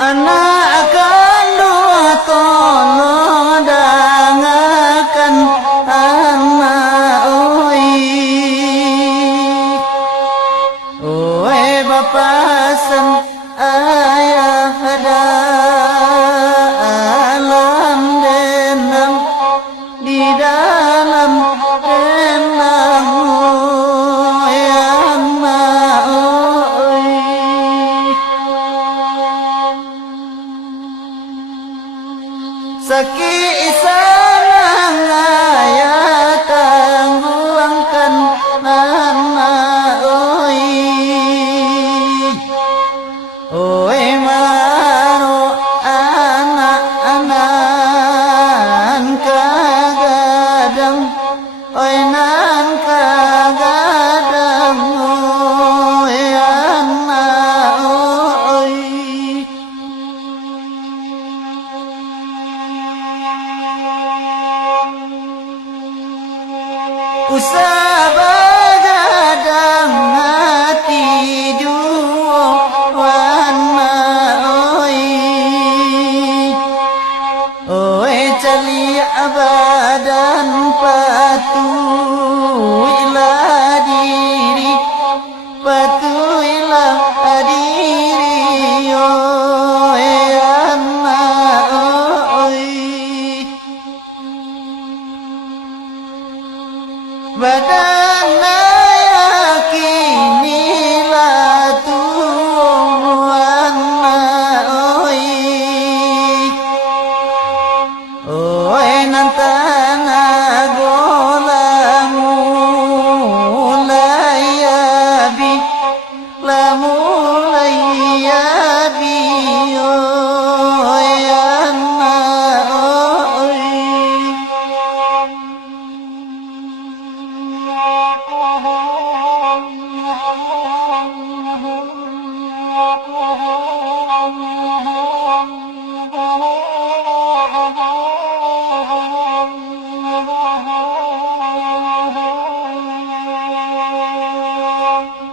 Anak kandung tono dangakan anak oi bapasan ayah ada alam denang di dalam denang oi anak oi. Sakit sanang ayah tangguangkan anak oi. Oi maro anak-anak kagadang. Oi nan kagadang oi anak oi. Usah bagadang hati juan oi. Oi cali abadan patuilah diri, patuilah diri oi anak oi. Badan yakinilah Tuhan oi. Oi nantang agolang mulai abi, la mulai abi oi anak oi.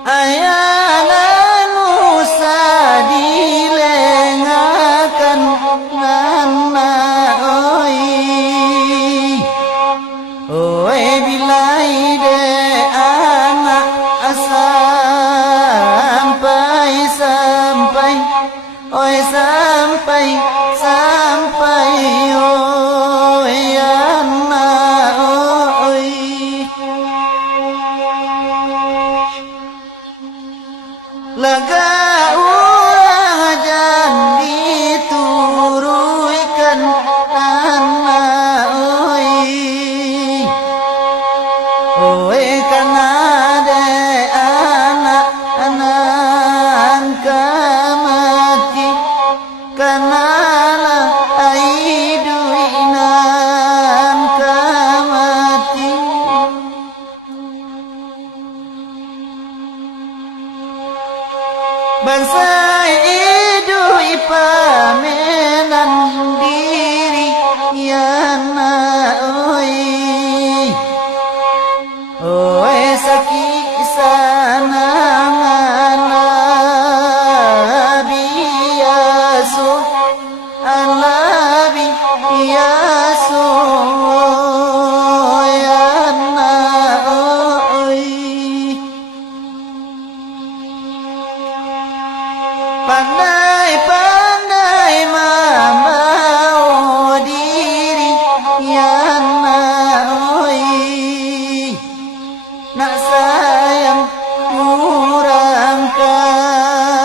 Ayana nusa dilengakan anak oi. Oi bilai de anak sampai oi sampai oi anak oi. Laga ulah jadi turuikan anak oi. Oi kana de anak kamati kanalah aiduinan kamati. Bangsa hidup pamenan diri anak oi. Oi sakit sanang Nabi Yasuh, Nabi Yasuh oi anak oi. Pandai-pandai membawa diri anak oi. Nak sayang kurang kasa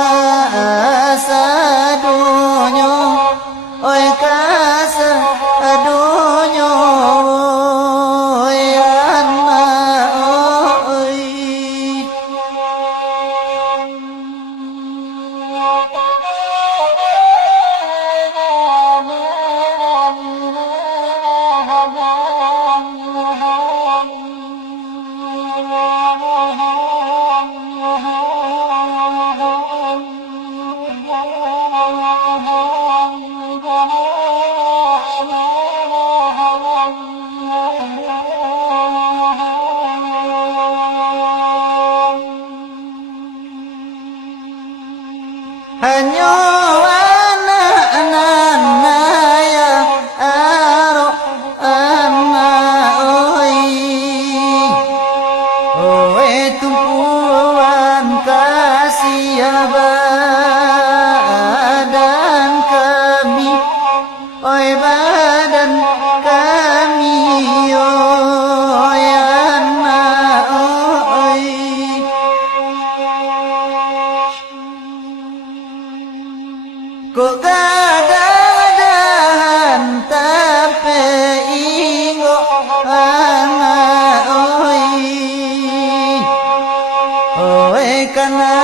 dunyo, oi kasa dunyo oi anak oi. Hanya anak-anak ya arok anak oi tumpuan kasih badan kami oi badan kami oi anak oi kok gadahan tapi ingo anak oi karena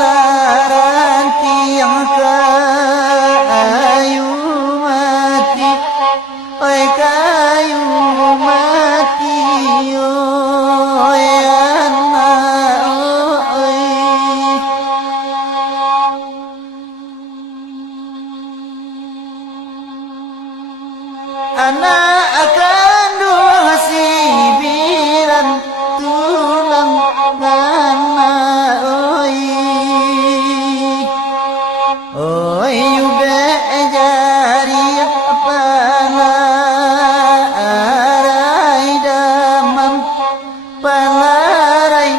larang tiang kayu mati oi kayu mati oi anak oi anak akan dua sibiran tulang anak oi ube jari palarai damam palarai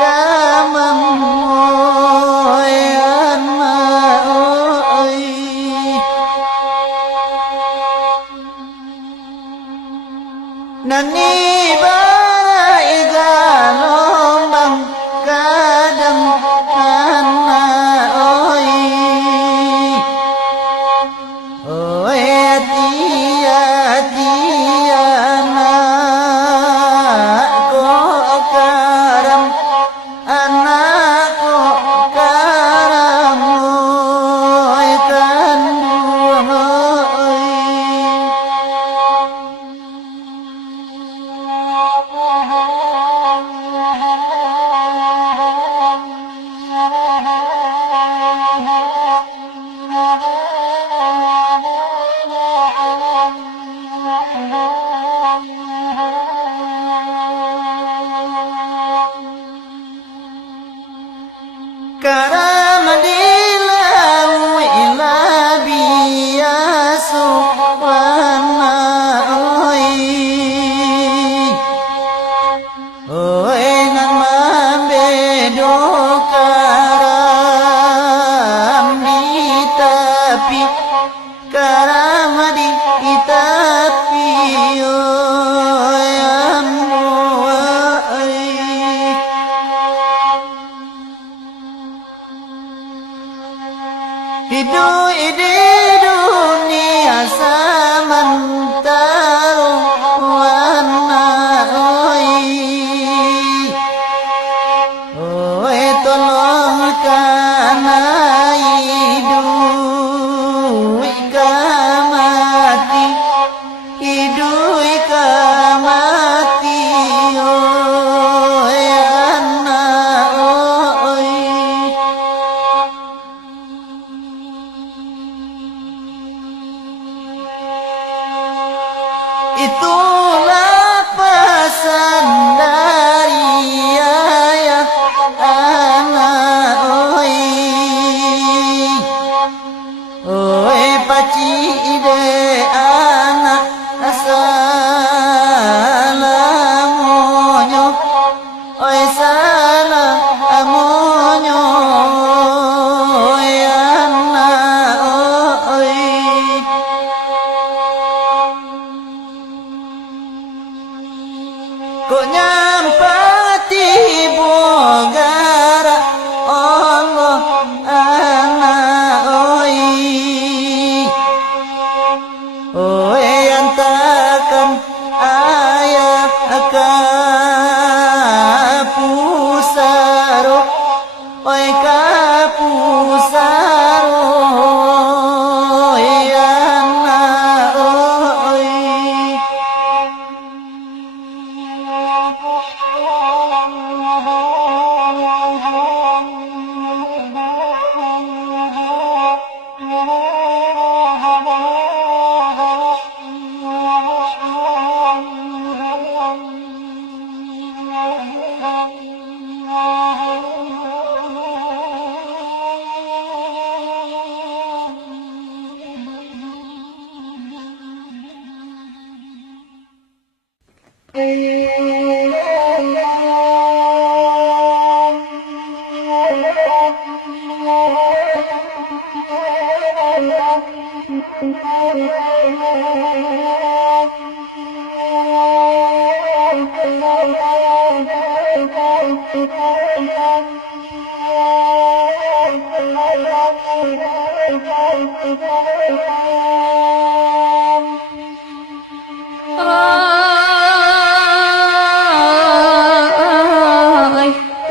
damam oi anak oi nani barai galombang kadang anak oi tia anakku karam anakku karam oi kandung karam dilau ila biasu wana oi nan mambedo karam di tapi karam di tapi oi ammu hidup di dunia sementara warna oi tolong karena hidup kamati hidup kamati oi anak oi itulah pesan dari ayah anak oi paci ide anak salamonyo oi salamonyo oi anak oi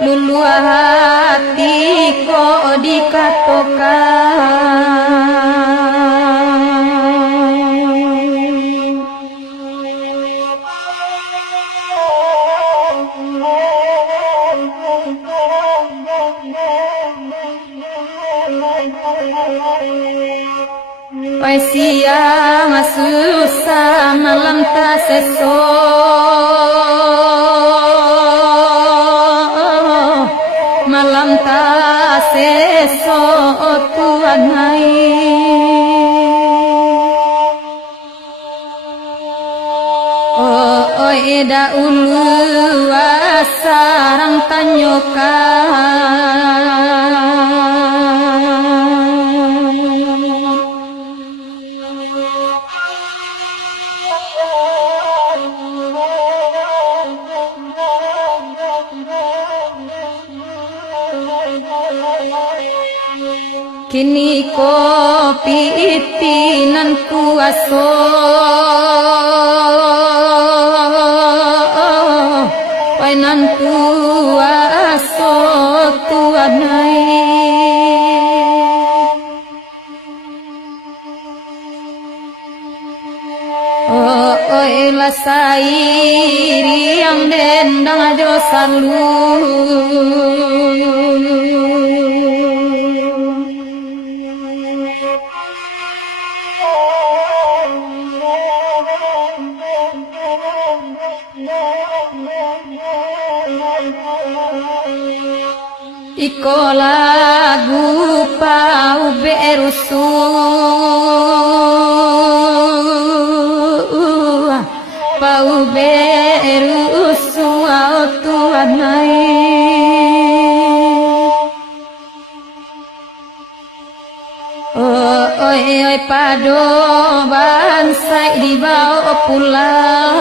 Lulu hati kok dikatokan. Pai siang susah malam tak sesok, malam tak sesok Tuhan hai. Oh eda ulu sarang tanyokan. Kini kopi itinan kuaso, painan kuaso Tuhan hai. Sairi yang dendang ajo salu. Iko lagu pau berusu, pau berusu au Tuhan hai. Oi pado bansai dibawa pulang.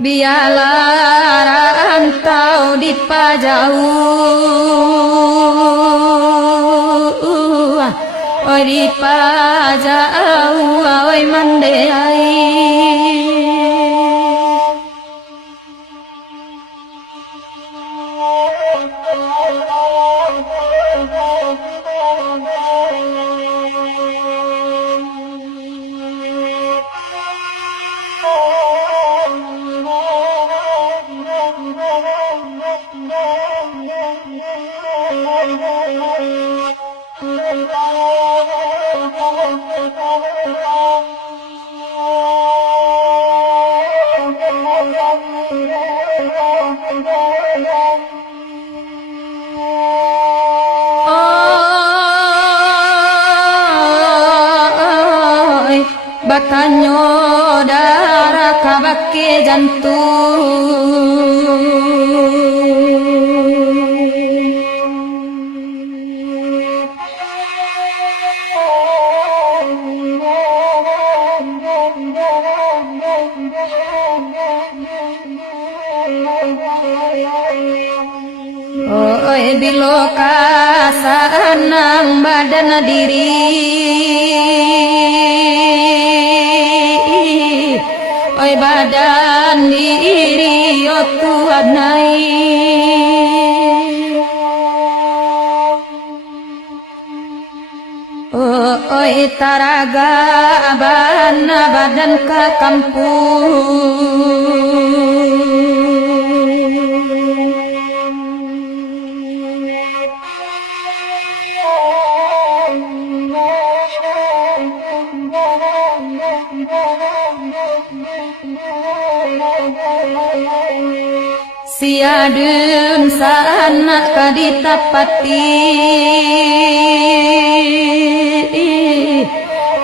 Biarlah rantau di pajau, oi di pajau, oi mandai. Batanyo darah kabake jantung. Bilo kasanang badan diri, oi badan diri o Tuhan hai. Oi taraga bana badan ka kampung. Siadun sana kaditapati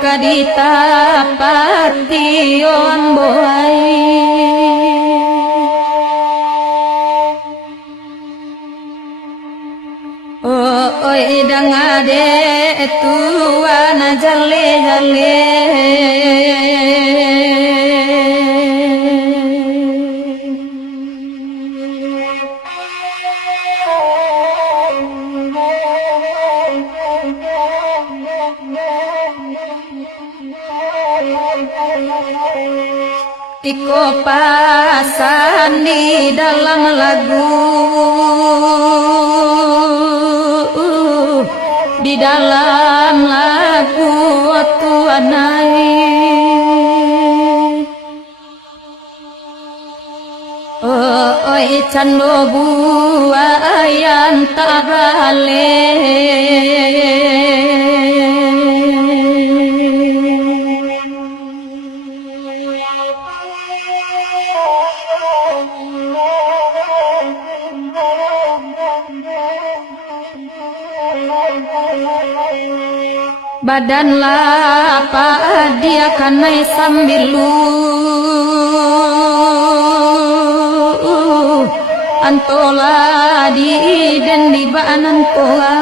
kaditapati on boy oi dangade tuana jale jale Tiko pasan di dalam lagu di dalam lagu tuanai oi cando buayan tarale badan lapa dia kanai sambilu antola di dan di banan toa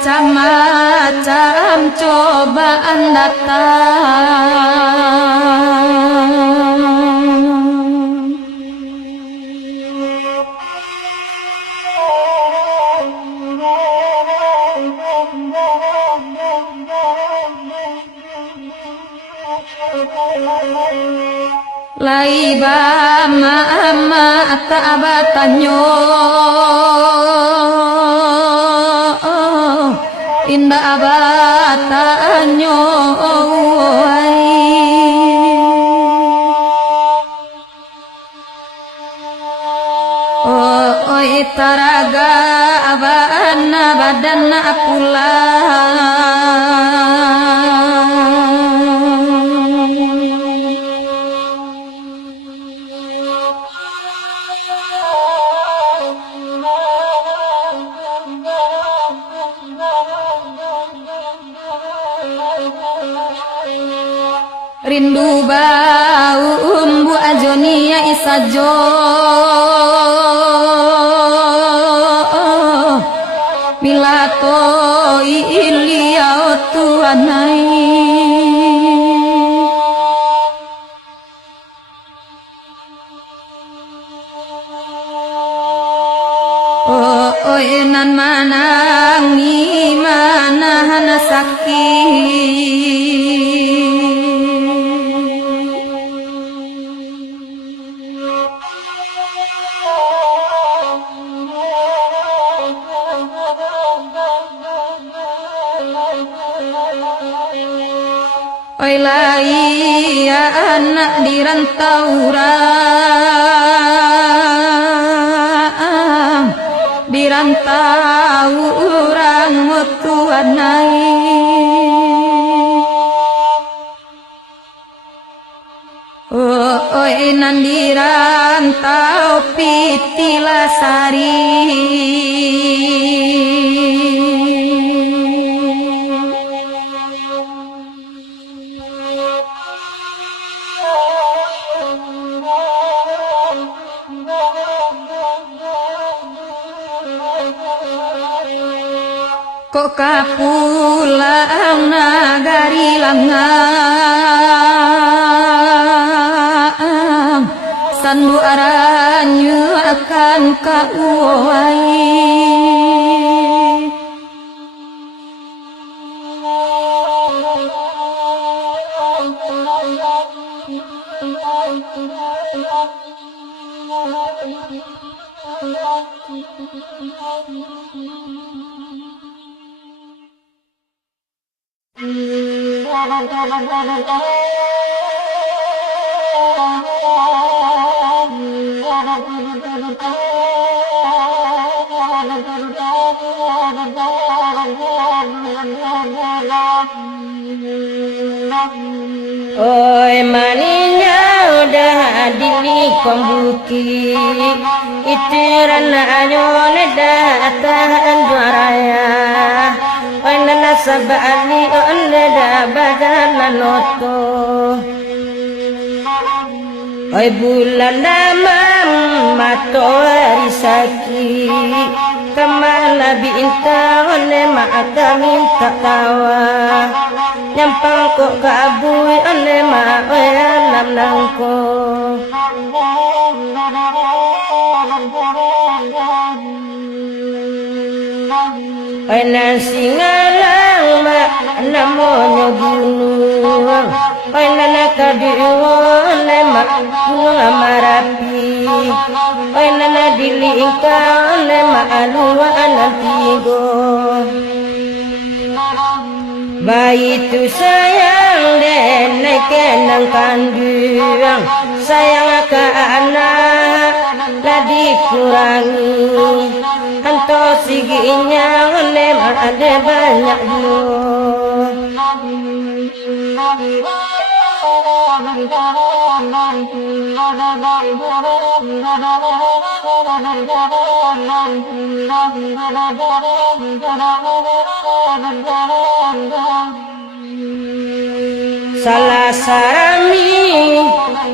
macam-macam cobaan datang laiba ma ta'abatanyo indah abatanyo oi taraga abana badan akula rindu bau umbu ajonia isajo milato iliao tuanai nan manang ni mana hana sakit oi lai anak di rantau orang mutuanai oi nan di rantau Pitilasari kok kapulang nagari langang sandu aranyu akan kauai. Oi maninya udah dilikong buki itiran anyone datang juaraya oi nana sabali onde da badana noto oi bulan damam mato risaki kemana bintang ne mata minta tawa nyampang kok kabui ane ma alam nangko ai nasi ngalang ma namonyo gunung ai nana kadiwone ma bunga marapi ai nana dilingkane ma alua anantigo bayi tu sayang dan kenang kandung sayang ke anak lah dikurangi hanto siginya memang ada banyak salah sarami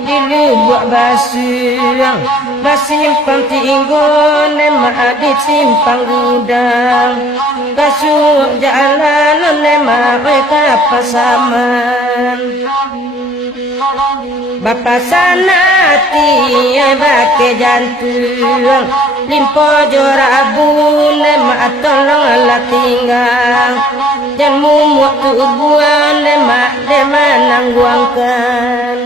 dilubuk basuang basimpang tinggon nema di simpang gudang kasuk jalan nema mereka pasaman Bapa sanati bake jantung limpo jorabu nema tolong la tinggal dan mumuk tubuhan nema dema nangguangkan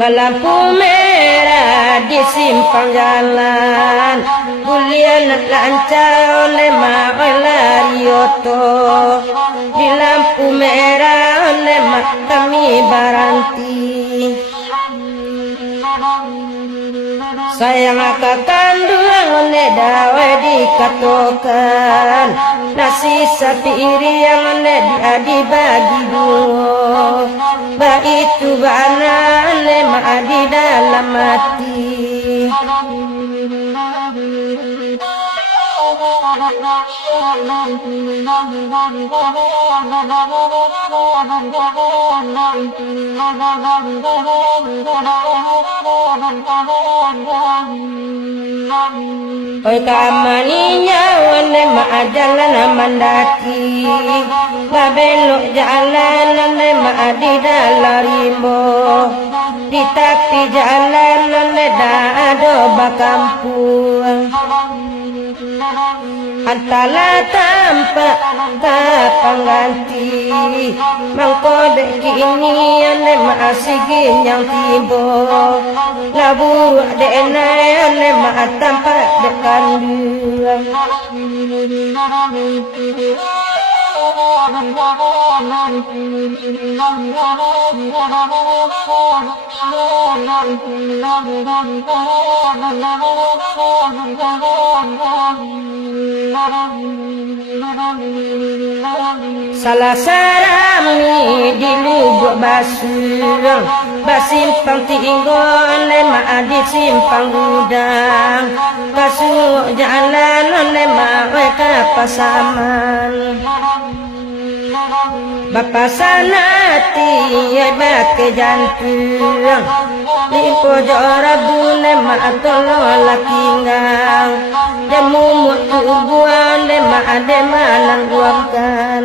Balampu merah di simpang jalan Bulian lancar oleh Larioto Di lampu merah oleh kami baranti Sayang akak kandung oleh dawe dikatokan Nasi sapi iri yang oleh dia dibagi dua Ba itu bana lemah di dalam mati Oi kamaninya wane ma jalan mandaki babelok jalan wane ma di dalam rimbo di tepi jalan wane ado bakampung antara tampak pengganti mangkode kini ane masih yang tibo labur dena ane ma tampak dekan dua Salah sarami di lubuk basuang Basimpang tinggon lemah di simpang gudang Kasuk jalan lemah mereka pasaman Bapa sanati bake jantung Limpo jorabu lemah tolong la tinggal Jamu tubuhan lemah ada malang buangkan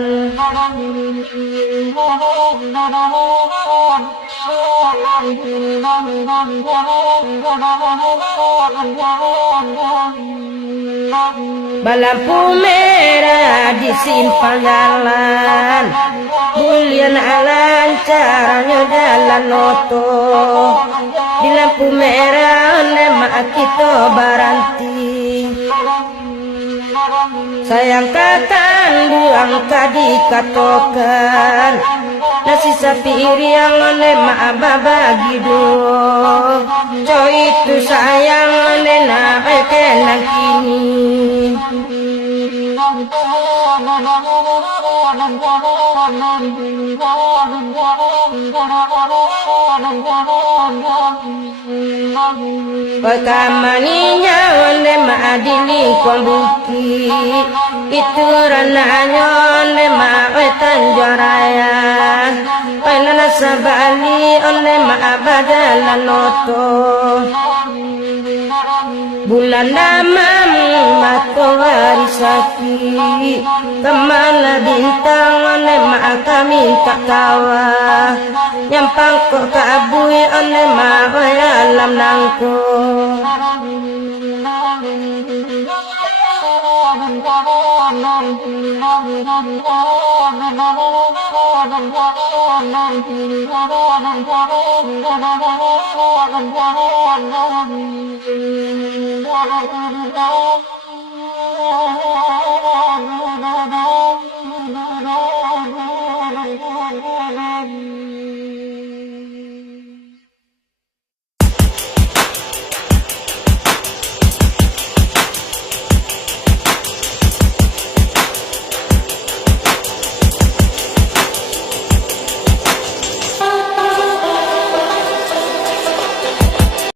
Lampu merah di simpang jalan, bulian lancarnya jalan loto. Di lampu merah nema kita baranti. Sayang katan buang kadi katokan, nasi sapi yang nema bagi dua. Coy itu sayang nena kenang kini. Pakamaninya onde maadili kombuki, itu rananya onde mawetan joraya. Painana sabali onde maabadalan loto. Bulan damam mato warisaki, kemana bintang onde kami tak kawa. Nyampang kok kabui onde alam nangko.